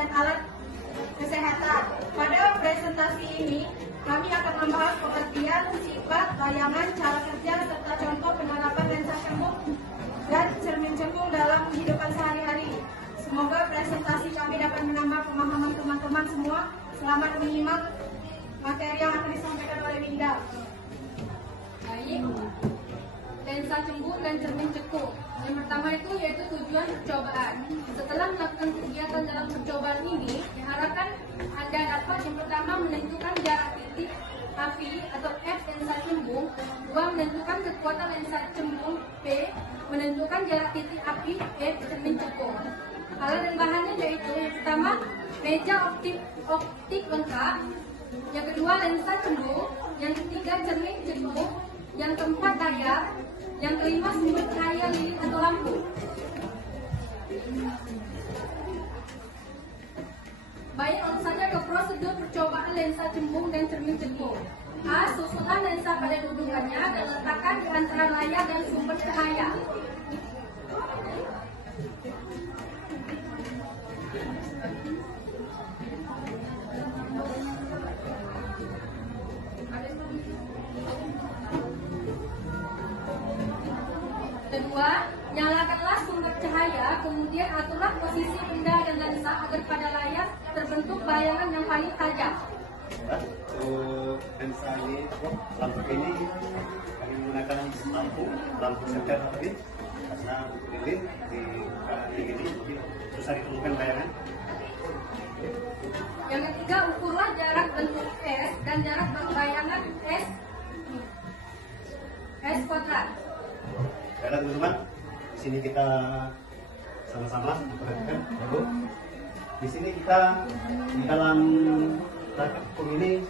dan alat kesehatan. Pada presentasi ini, kami akan membahas pengertian, sifat, bayangan, cara kerja, serta contoh penerapan lensa cembung dan cermin cembung dalam kehidupan sehari-hari. Semoga presentasi kami dapat menambah pemahaman teman-teman semua. Selamat menyimak materi yang akan disampaikan oleh Winda. Baik, lensa cembung dan cermin cekung. Yang pertama itu yaitu tujuan percobaan. Setelah melakukan kegiatan dalam percobaan ini, diharapkan Anda dapat yang pertama menentukan jarak titik api atau F lensa cembung, dua menentukan kekuatan lensa cembung P, menentukan jarak titik api E cermin cekung. Alat dan bahannya yaitu yang pertama meja optik lengkap, yang kedua lensa cembung, yang ketiga cermin cembung, yang keempat layar, yang kelima sumber cahaya lilin atau lampu. Baik, langsung saja ke prosedur percobaan lensa cembung dan cermin cembung. A. Susunkan lensa pada dudukannya dan letakkan di antara layar dan sumber cahaya. Kedua, nyalakanlah sumber cahaya, kemudian aturlah posisi benda dan lensa agar pada layar terbentuk bayangan yang paling tajam. Lensa ini, lampu ini kami menggunakan lampu seker tadi karena lilin di ini susah ditemukan bayangan. Yang ketiga, ukurlah jarak bentuk S dan jarak bayangan S kuadrat. Baiklah teman-teman, di sini kita sama-sama perhatikan dulu. Di sini kita di dalam praktek hukum ini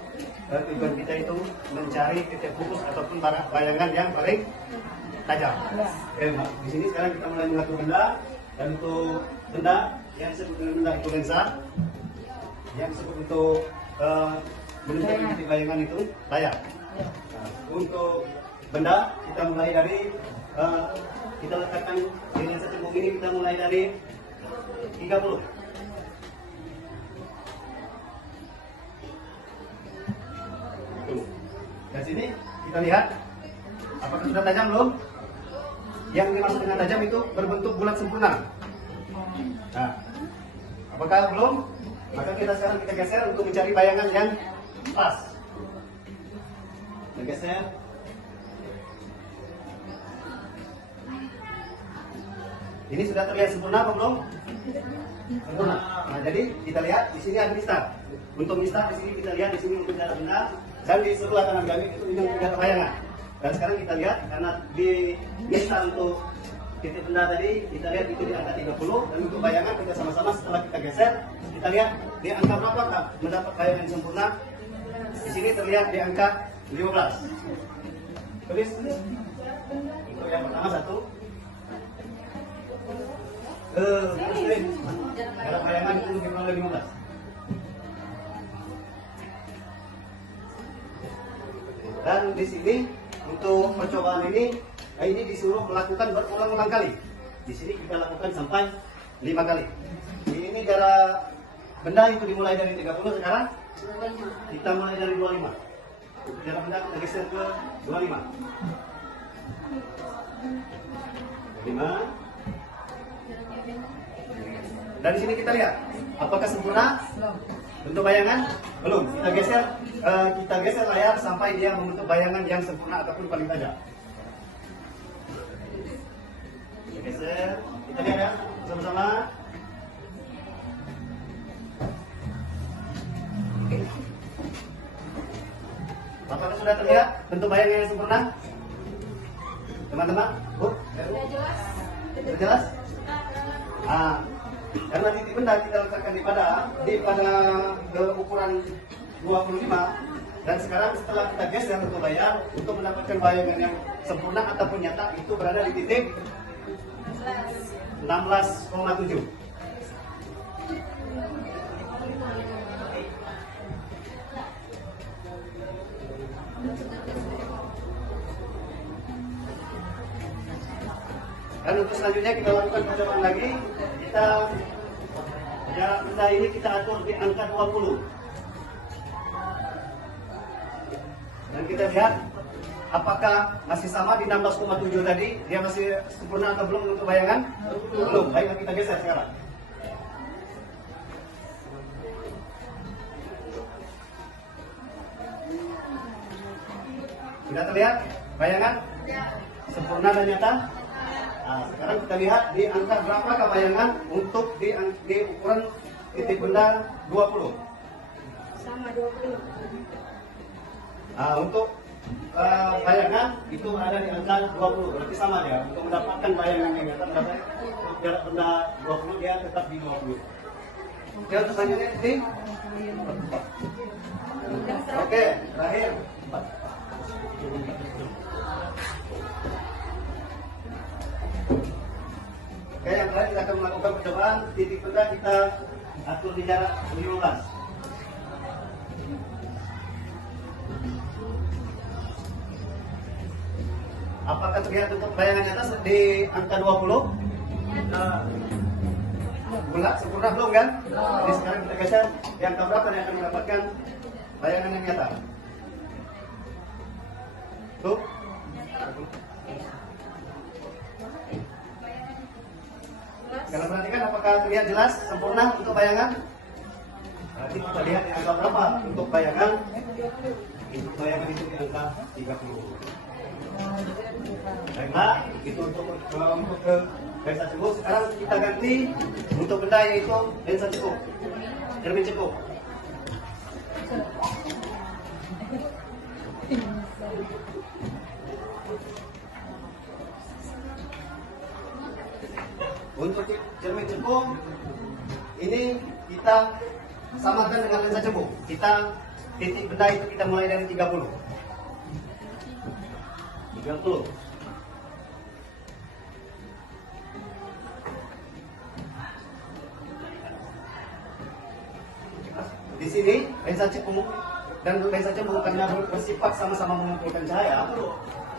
tujuan kita itu mencari titik fokus ataupun bayangan yang paling tajam. Oke, di sini sekarang kita mulai mengatur benda, dan untuk benda yang disebut dengan benda itu lensa, yang disebut untuk menentukan titik bayangan itu layar. Nah, untuk benda kita mulai dari kita letakkan di lensa cembung ini, kita mulai dari 30. Dan sini kita lihat apakah sudah tajam belum? Yang dimaksud dengan tajam itu berbentuk bulat sempurna. Nah, apakah belum? Maka kita sekarang kita geser untuk mencari bayangan yang pas. Kita geser. Ini sudah terlihat sempurna apa belum? Sempurna. Nah, jadi kita lihat di sini ada mistar. Untuk mistar di sini kita lihat di sini untuk jarak benda, dan di sebelah kanan kami itu untuk jarak bayangan. Dan sekarang kita lihat karena di mistar untuk titik benda tadi kita lihat itu di angka 30, dan untuk bayangan kita sama-sama setelah kita geser kita lihat di angka berapa kan mendapat bayangan yang sempurna. Di sini terlihat di angka 15. Tulis untuk yang pertama 1. Jarak bayangan itu lebih kurang 15. Dan di sini untuk percobaan ini disuruh melakukan berulang-ulang kali. Di sini kita lakukan sampai 5 kali. Ini jarak benda itu dimulai dari 30, sekarang kita mulai dari 25. Jarak benda kita geser ke 25. 5. Dan di sini kita lihat apakah sempurna bentuk bayangan? Belum. Kita geser layar sampai dia membentuk bayangan yang sempurna ataupun paling tajam. Kita geser, kita lihat ya sama-sama. Apakah sudah terlihat bentuk bayangan yang sempurna? Teman-teman, Bu? Sudah jelas? Sudah jelas? Karena titik benda kita letakkan di pada ukuran 25, dan sekarang setelah kita geser untuk layar untuk mendapatkan bayangan yang sempurna ataupun nyata itu berada di titik 16,7. Dan untuk selanjutnya kita lakukan percobaan lagi. Kita Jarak benda ini kita atur di angka 20. Dan kita lihat apakah masih sama di 16,7 tadi. Dia masih sempurna atau belum untuk bayangan? Belum. Baik, kita geser sekarang. Sudah terlihat bayangan? Sempurna dan nyata? Nah, sekarang kita lihat di angka berapakah bayangan untuk di ukuran titik benda 20. Sama 20. Nah, untuk bayangan itu ada di angka 20. Berarti sama ya. Untuk mendapatkan bayangan yang nyata, untuk jarak benda 20 dia tetap di 20. Oke, untuk selanjutnya ini. Oke, terakhir. Oke, yang terakhir kita akan melakukan percobaan. Titik benda kita atur di jarak 15. Apakah terlihat untuk bayangan di atas di angka 20? Bulat, sempurna belum kan? Jadi sekarang kita geser di angka berapa yang akan mendapatkan bayangan yang nyata? Tuh. Kalau perhatikan apakah terlihat jelas sempurna untuk bayangan? Berarti kita lihat di angka berapa untuk bayangan? Untuk bayangan itu di angka 30. Baiklah, itu untuk ke lensa cukup. Sekarang kita ganti untuk benda yaitu lensa cukup, cermin cukup. Untuk cermin cukup ini kita samakan dengan lensa cukup. Kita titik benda itu kita mulai dari 30. Di sini lensa cepu dan lensa cepu karena bersifat sama-sama mengumpulkan cahaya.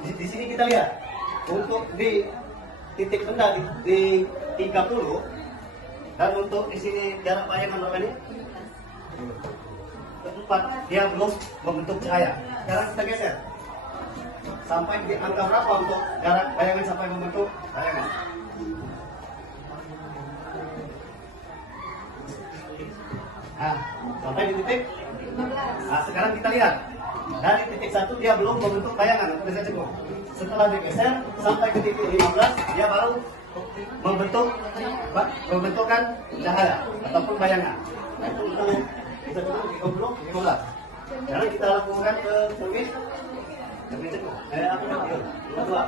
Di sini kita lihat untuk di titik benda di 30 dan untuk di sini jarak bayangan berapa ini? 4. Dia belum membentuk cahaya. Sekarang kita geser sampai di angka berapa untuk jarak bayangan sampai membentuk bayangan? Nah, sampai di titik 15. Nah, sekarang kita lihat dari titik 1 dia belum membentuk bayangan atau bisa cukup. Setelah digeser sampai ke titik 15 dia baru membentukkan cahaya ataupun bayangan. Nah, itu untuk bisa cukup 15. Sekarang kita lakukan ke cermin. Apa 22.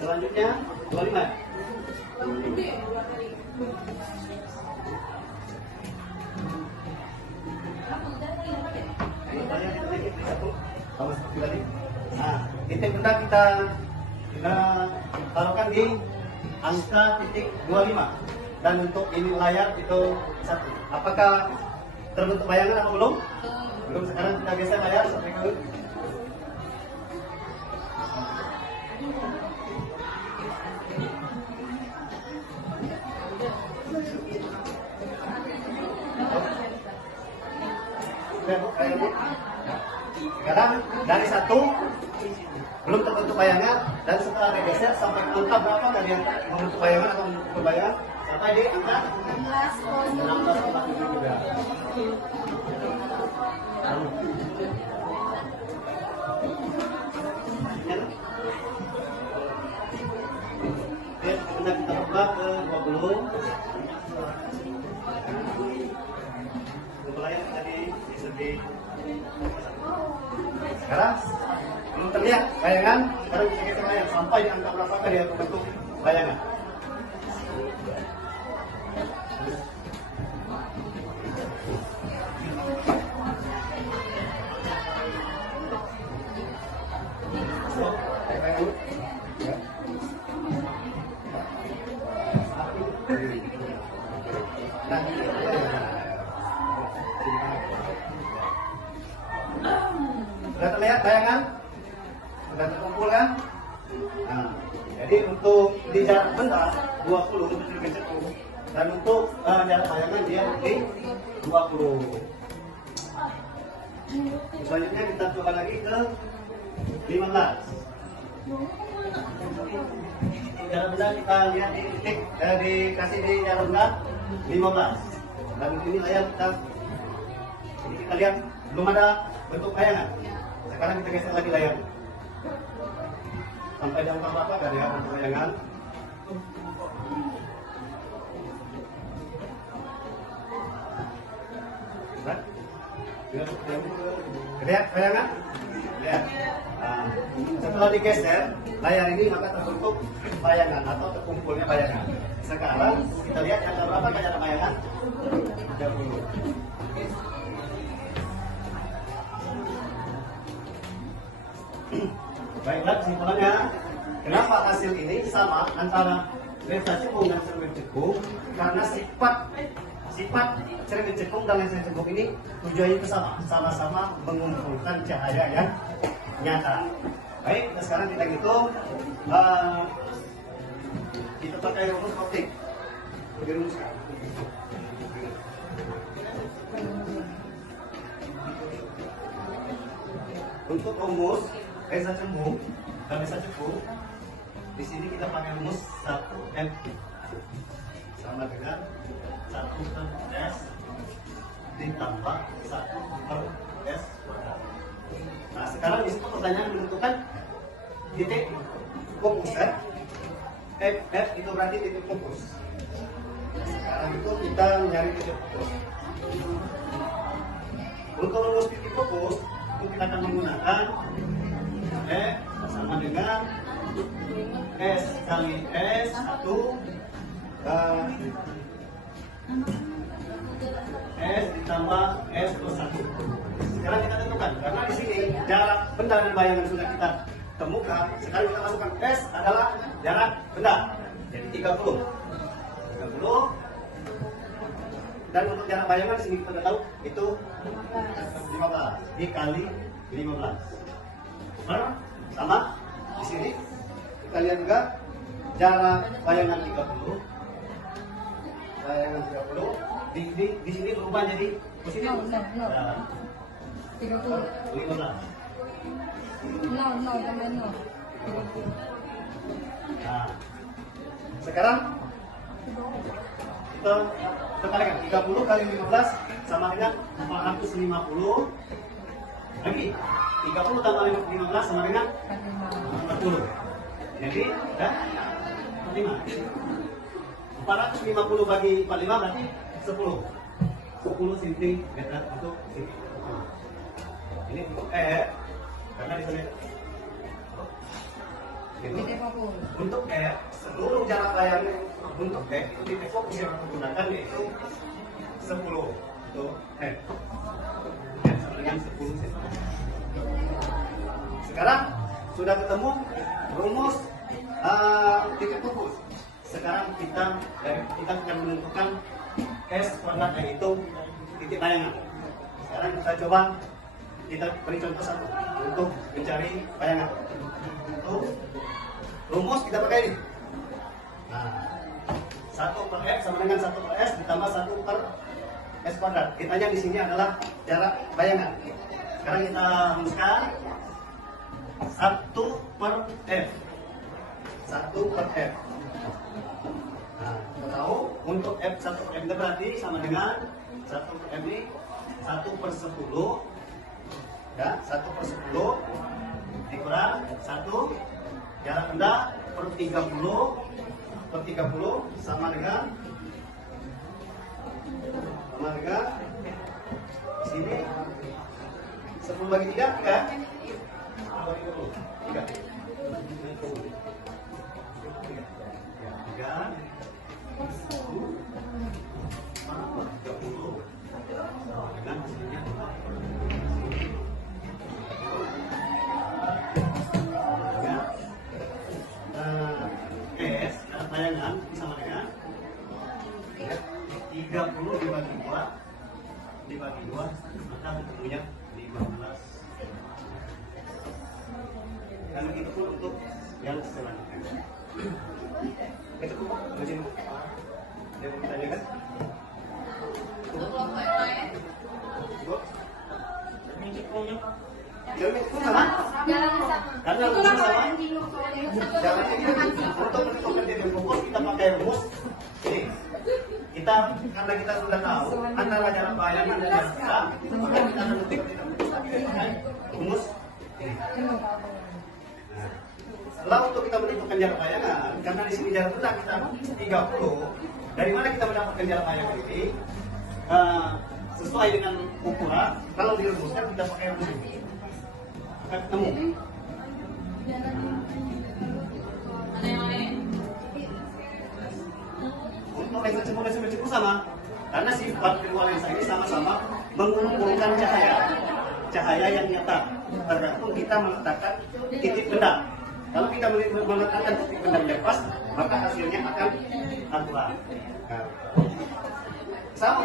Selanjutnya 25. Sama seperti tadi. Nah, titik benda kita taruhkan di angka titik 25 dan untuk ini layar itu 1. Apakah terbentuk bayangan atau belum? Belum. Sekarang kita geser layar sampai ke sekarang dari 1 belum terbentuk bayangan dan setelah digeser sampai ke angka berapa kalian membentuk bayangan atau membentuk bayangan sampai di angka 16,7 juga. Kita buka ke 20. Untuk layar tadi di sekarang belum terlihat bayangan. Sekarang kita geser layar sampai di angka berapa dia membentuk bayangan. Sudah terlihat bayangan? Sudah terkumpul kan? Nah, Jadi untuk di jarak benda 20 untuk sermin cekung, dan untuk jarak bayangan dia di 20. Selanjutnya kita coba lagi ke 15. Jarak benda kita lihat di titik, dikasih di jarak benda 15. Dan ini layar kita, ini kita lihat belum ada bentuk bayangan. Sekarang kita geser lagi layar. Sampai jam berapa gak ada bentuk bayangan. Lihat bayangan? Lihat. Nah, setelah digeser layar ini maka terbentuk bayangan atau terkumpulnya bayangan. Sekarang kita lihat ada berapa gak ada bayangan? 30. Baiklah, kesimpulannya, kenapa hasil ini sama antara lensa cekung dan cermin cekung? Karena sifat cermin cekung dan lensa cekung ini tujuannya itu sama-sama mengumpulkan cahaya yang nyata. Baik, nah sekarang kita hitung, kita pakai rumus optik. Dirumuskan. Untuk rumus lensa cembung dan lensa cekung, di sini kita pakai rumus 1M sama dengan 1 per S ditambah 1 per S kuadrat. Nah sekarang di situ pertanyaan menentukan titik fokus kan? F itu berarti titik fokus. Sekarang itu kita mencari titik fokus. Untuk rumus titik fokus itu kita akan menggunakan F sama dengan S kali S 1 S ditambah S plus 1. Sekarang kita tentukan, karena di sini jarak benda dan bayangan sudah kita temukan. Sekarang kita masukkan S adalah jarak benda, jadi 30. Dan untuk jarak bayangan di sini kita tahu itu 15 dikali 15. Sama di sini kita lihat juga jarak bayangan 30. Bayangan 30 di sini berubah jadi positif. No. 30. 15. No, jangan no. Nah, sekarang kita kalikan 30 kali 15 sama dengan 450. Lagi 30 tambah 15 sama dengan 40. Jadi ya 5. 450 bagi 45 berarti 10 cm untuk sini. Ini untuk karena di sini itu untuk seluruh jarak layar untuk itu titik fokus yang menggunakan yaitu 10 untuk sama dengan 10 cm. Sekarang sudah ketemu rumus titik fokus. Sekarang kita akan menentukan S kuadrat yaitu titik bayangan. Sekarang kita coba kita beri contoh satu untuk mencari bayangan. Untuk rumus kita pakai ini. Nah, 1 per X sama dengan 1 per S ditambah 1 per S kuadrat. Kitanya di sini adalah jarak bayangan. Sekarang kita rumuskan 1 per F. 1 per F. Nah, kita tahu untuk F1 per F berarti sama dengan 1 per F ini 1 per 10 ya, 1 per 10 dikurang 1 jarak benda per 30 sama dengan sini 10 bagi 3 kan? 3 bayangan sama dengan 30 dibagi 2 maka tentunya 15. Dan begitu pun untuk yang selanjutnya. Ada yang mau ditanyakan? Untuk kelompok yang lain, Bu? Cermin cekung sama? jalannya sama. Karena Itulah rumusnya kalau sama. anjing soalnya. Jangan untuk menentukan dia rumus kita pakai rumus. Ini kita karena kita sudah tahu antara jarak bayangan dan jarak kita, maka kita akan menentukan kita pakai rumus. Ini. Nah, setelah untuk kita menentukan jarak bayangan, karena di sini jarak kita 30, dari mana kita mendapatkan jarak bayangan ini? Sesuai dengan ukuran, kalau dirumuskan kita pakai rumus ini. Akan ketemu. Ada yang lain? Untuk lensa cembung dan semi cembung sama, karena sifat kedua lensa ini sama-sama mengumpulkan cahaya yang nyata. Tergantung kita meletakkan titik benda. Kalau kita meletakkan titik benda yang pas, maka hasilnya akan akurat. Nah, sama.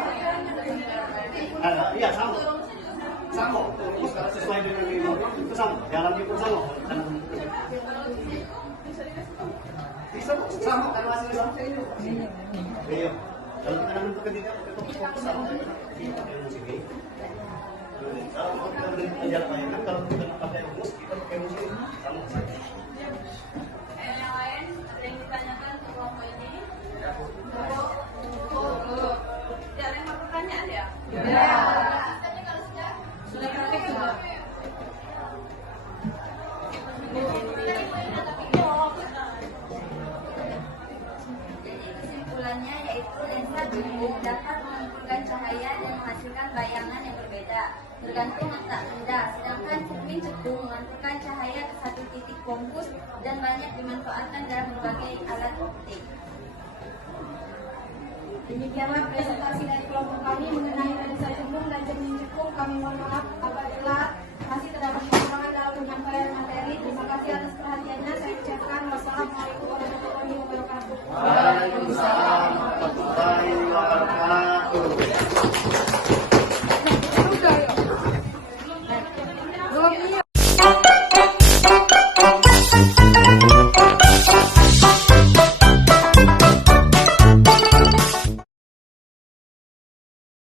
Iya sama. Sama. Terus kalau sesuai dengan itu sama. Jalannya pun sama. Bisa sama kan hasilnya sama. Iya. Kalau kita menentukan tidak fokus sama. Kalau kita menentukan jarak bayangan, kalau kita pakai rumus, kita pakai rumus ini sama. Yang lain, ada yang ditanyakan untuk kelompok ini? Tidak ada yang mau pertanyaan ya? Ya. Sudah praktek juga? Jadi kesimpulannya yaitu lensa cembung dapat mengumpulkan cahaya dan menghasilkan bayangan yang berbeda tergantung letak benda, sedangkan cermin cekung mengantarkan cahaya ke satu titik fokus dan banyak dimanfaatkan dalam berbagai alat optik. Demikianlah presentasi dari kelompok kami mengenai lensa cembung dan cermin cekung. Kami mohon maaf apabila masih terdapat kekurangan dalam penyampaian materi. Terima kasih atas perhatiannya. Saya ucapkan wassalamualaikum warahmatullahi wabarakatuh. Waalaikumsalam.